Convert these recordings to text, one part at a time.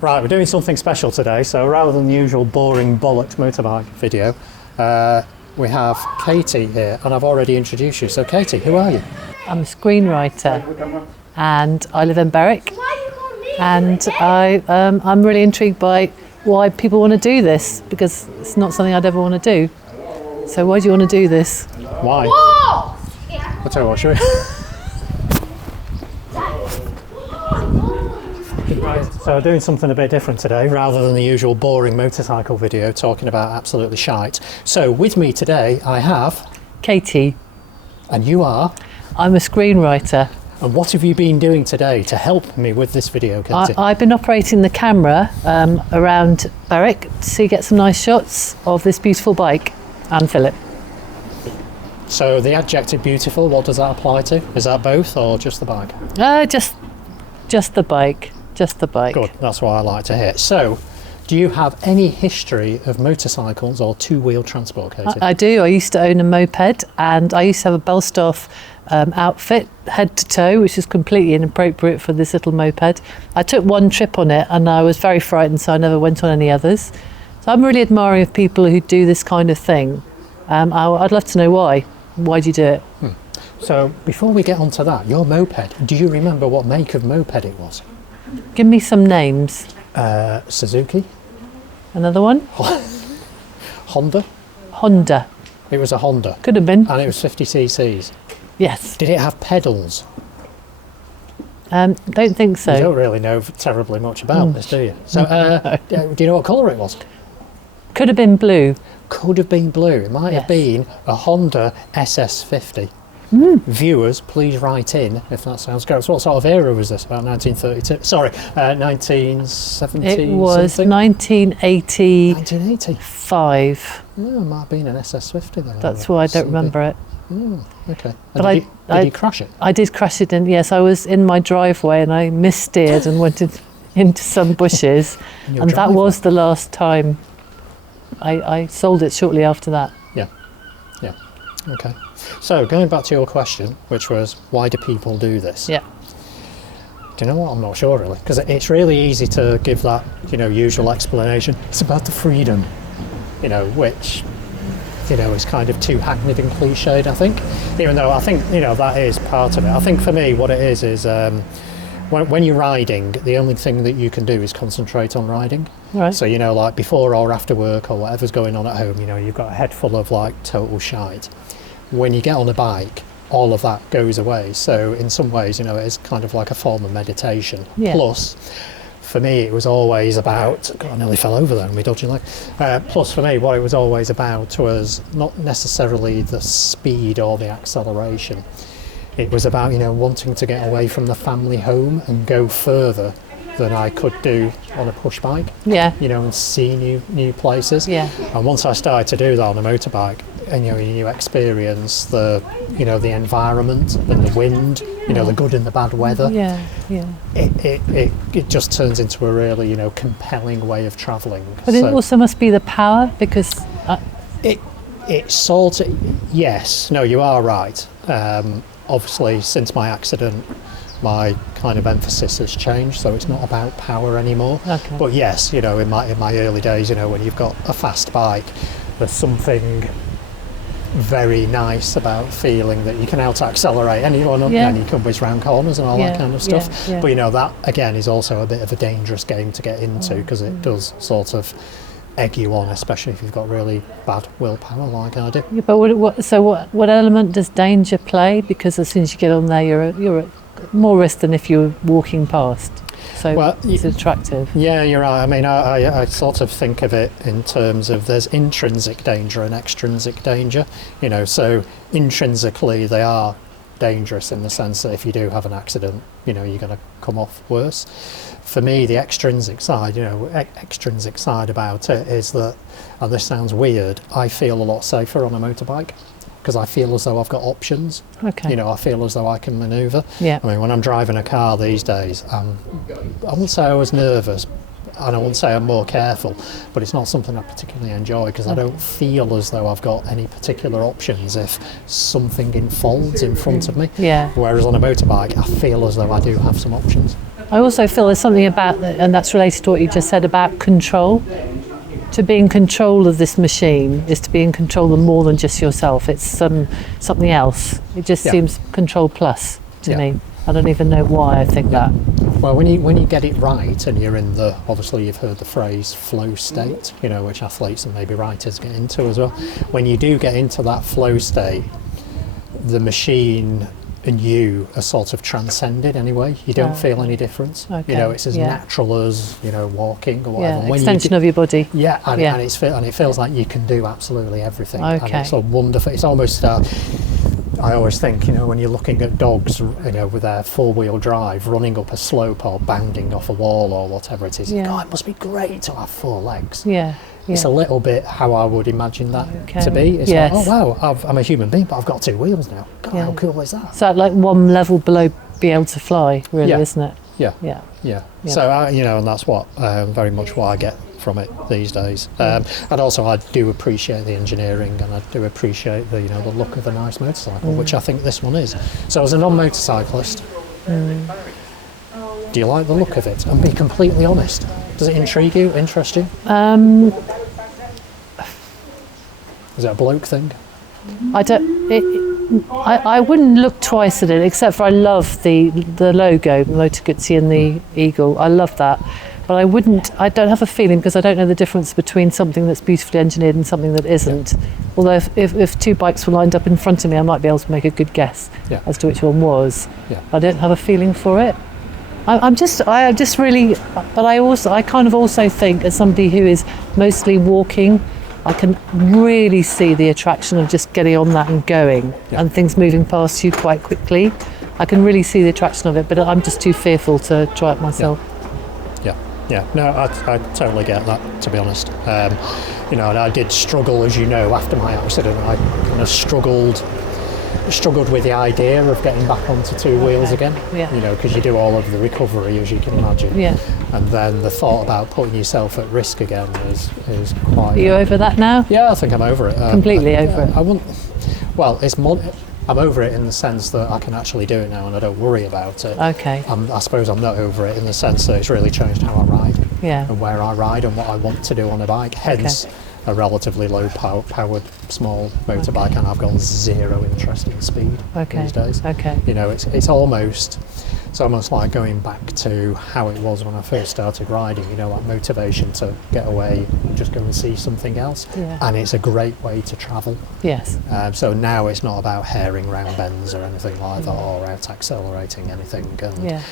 Right, we're doing something special today, so rather than the usual boring bollocks motorbike video, we have Katie here, and I've already introduced you. So Katie, who are you? I'm a screenwriter and I live in Berwick, and I'm really intrigued by why people want to do this, because it's not something I'd ever want to do. So why do you want to do this? Why? I'll tell you what, shall we? Right, so doing something a bit different today, rather than the usual boring motorcycle video talking about absolutely shite. So with me today I have... Katie. And you are? I'm a screenwriter. And what have you been doing today to help me with this video, Katie? I've been operating the camera around Berwick to get some nice shots of this beautiful bike and Philip. So the adjective beautiful, what does that apply to? Is that both or just the bike? Just the bike. Just the bike. Good, that's what I like to hear. So, do you have any history of motorcycles or two-wheel transport, Katie? I do. I used to own a moped, and I used to have a Belstaff outfit, head to toe, which is completely inappropriate for this little moped. I took one trip on it, and I was very frightened, so I never went on any others. So I'm really admiring of people who do this kind of thing. I'd love to know why. Why do you do it? So, before we get onto that, your moped, do you remember what make of moped it was? Give me some names. Suzuki. Another one? Honda. Honda. It was a Honda. Could have been. And it was 50 cc's. Yes. Did it have pedals? Don't think so. You don't really know terribly much about this, do you? So, do you know what colour it was? Could have been blue. Could have been blue. It might have been a Honda SS50. Viewers, please write in if that sounds good. So what sort of era was this? About 1932? Sorry, 1970? It was something? 1980. 1985. Oh, it might have been an SS50 then. That's why I don't remember it. Okay. But did you crash it? I did crash it in, yes. I was in my driveway and I missteered and went into some bushes. And that was the last time. I sold it shortly after that. Yeah. Okay. So, going back to your question, which was, why do people do this? Yeah. Do you know what? I'm not sure, really. Because it's really easy to give that, usual explanation. It's about the freedom, which, is kind of too hackneyed and cliched, I think. Even though I think, that is part of it. I think for me, what it is when you're riding, the only thing that you can do is concentrate on riding. Right. So, like before or after work or whatever's going on at home, you've got a head full of total shite. When you get on a bike, all of that goes away. So in some ways, it's kind of like a form of meditation. Yeah. Plus, for me, it was always about, God, I nearly fell over there and we dodging like. Plus for me, what it was always about was not necessarily the speed or the acceleration. It was about, wanting to get away from the family home and go further than I could do on a push bike. Yeah. And see new places. Yeah. And once I started to do that on a motorbike, and you experience the environment and the wind, the good and the bad weather. Yeah. It just turns into a really compelling way of travelling. But it also must be the power, because it sort of, yes, no, you are right. Obviously, since my accident, my kind of emphasis has changed, so it's not about power anymore. Okay. But yes, in my early days, when you've got a fast bike, there's something very nice about feeling that you can out-accelerate anyone and you can whiz round corners and all that kind of stuff. Yeah. But that again is also a bit of a dangerous game to get into, because it does sort of egg you on, especially if you've got really bad willpower like I do. Yeah, but what element does danger play? Because as soon as you get on there, you're at more risk than if you were walking past. So it's attractive. Yeah, you're right. I mean, I sort of think of it in terms of there's intrinsic danger and extrinsic danger. So intrinsically they are dangerous in the sense that if you do have an accident, you're going to come off worse. For me, the extrinsic side about it is that, and this sounds weird, I feel a lot safer on a motorbike, because I feel as though I've got options. Okay. I feel as though I can manoeuvre. Yeah. I mean, when I'm driving a car these days, I wouldn't say I was nervous, and I wouldn't say I'm more careful, but it's not something I particularly enjoy, because I don't feel as though I've got any particular options if something unfolds in front of me. Yeah. Whereas on a motorbike, I feel as though I do have some options. I also feel there's something about that, and that's related to what you just said about control. To be in control of this machine is to be in control of more than just yourself. It's something else. It just seems control plus to me. I don't even know why I think that. Well, when you get it right, and you're in the, obviously you've heard the phrase flow state, you know, which athletes and maybe writers get into as well. When you do get into that flow state, the machine and you are sort of transcended anyway. You don't feel any difference. Okay. You know, it's as natural as, you know, walking or whatever. Yeah, extension of your body. Yeah, and it feels like you can do absolutely everything. Okay. And it's a wonderful. It's almost. I always think, you know, when you're looking at dogs, you know, with their four-wheel drive running up a slope or bounding off a wall or whatever it is, you go, it must be great to have four legs. Yeah. It's a little bit how I would imagine that to be. It's like, oh wow, I'm a human being, but I've got two wheels now. God, how cool is that? So like one level below be able to fly, really, isn't it? Yeah. So, you know, and that's what very much what I get from it these days. And also I do appreciate the engineering, and I do appreciate the, you know, the look of a nice motorcycle, which I think this one is. So as a non-motorcyclist, do you like the look of it? And be completely honest, does it intrigue you, interest you? Is it a bloke thing? I wouldn't look twice at it, except for I love the logo, the Motor Guzzi and the eagle. I love that. But I don't have a feeling, because I don't know the difference between something that's beautifully engineered and something that isn't. Although if two bikes were lined up in front of me, I might be able to make a good guess as to which one was. I don't have a feeling for it. I just really, but I kind of also think, as somebody who is mostly walking, I can really see the attraction of just getting on that and going, and things moving past you quite quickly. I can really see the attraction of it, but I'm just too fearful to try it myself. Yeah, no, I totally get that, to be honest. You know, and I did struggle, as you know, after my accident. I kind of struggled with the idea of getting back onto two wheels again. You know, because you do all of the recovery, as you can imagine. And then the thought about putting yourself at risk again is quite. Are you over that now? Yeah, I think I'm over it. Completely over it. I wouldn't. Well, I'm over it in the sense that I can actually do it now, and I don't worry about it. Okay. I suppose I'm not over it in the sense that it's really changed how I ride, and where I ride, and what I want to do on a bike. Hence, a relatively low powered small motorbike, and I've got zero interest in speed these days. You know, it's almost like going back to how it was when I first started riding. You know, like motivation to get away, just go and see something else, and it's a great way to travel. So now it's not about herring round bends or anything like that, or out accelerating anything. And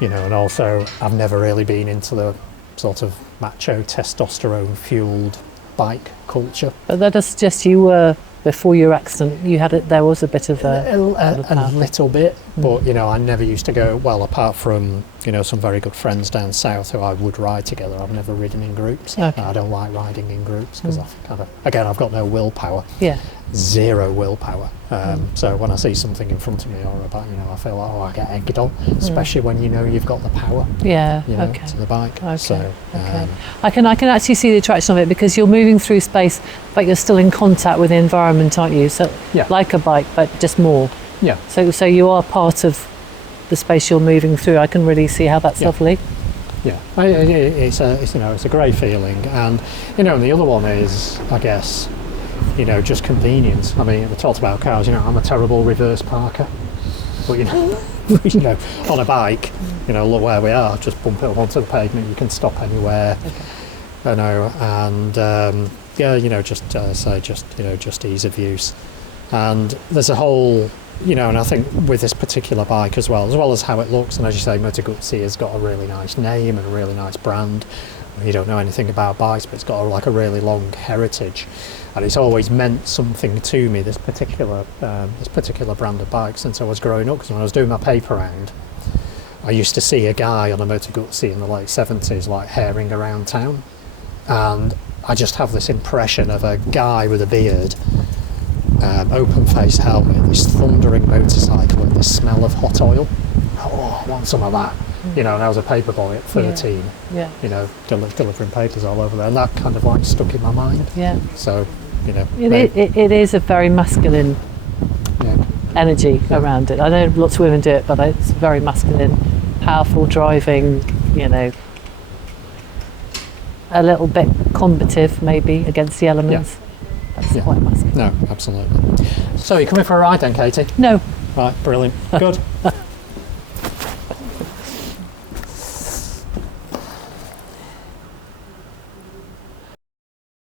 you know, and also I've never really been into the sort of macho testosterone fueled bike culture. But that does suggest you were, before your accident, you had it. There was a bit of a little bit, but you know, I never used to go. Well, apart from, you know, some very good friends down south who I would ride together, I've never ridden in groups. I don't like riding in groups because I've got no willpower. Zero willpower. So when I see something in front of me, or about, you know, I feel like, I get egged on, especially when you know you've got the power. You know, to the bike. So I can actually see the attraction of it, because you're moving through space, but you're still in contact with the environment, aren't you? So like a bike, but just more. So you are part of the space you're moving through. I can really see how that's lovely. It's you know, it's a great feeling. And you know, and the other one is, I guess, you know, just convenience. I mean, we talked about cars. You know, I'm a terrible reverse parker, but you know, you know, on a bike, you know, look where we are. Just bump it onto the pavement. You can stop anywhere. You know, and you know, just ease of use. And there's a whole, you know, and I think with this particular bike as well as how it looks, and as you say, Motor Guzzi has got a really nice name and a really nice brand. You don't know anything about bikes, but it's got a really long heritage, and it's always meant something to me, this particular brand of bike, since I was growing up. Because when I was doing my paper round, I used to see a guy on a Motor Guzzi in the late 70s like herring around town, and I just have this impression of a guy with a beard, open face helmet, this thundering motorcycle, and the smell of hot oil. I want some of that. You know, and I was a paper boy at 13, you know, delivering papers all over there, and that kind of like stuck in my mind. So, you know. It is a very masculine energy around it. I know lots of women do it, but it's very masculine powerful driving, you know, a little bit combative maybe against the elements. That's Yeah. quite massive. No, absolutely. So you coming for a ride then, Katie? No. Right, brilliant. Good.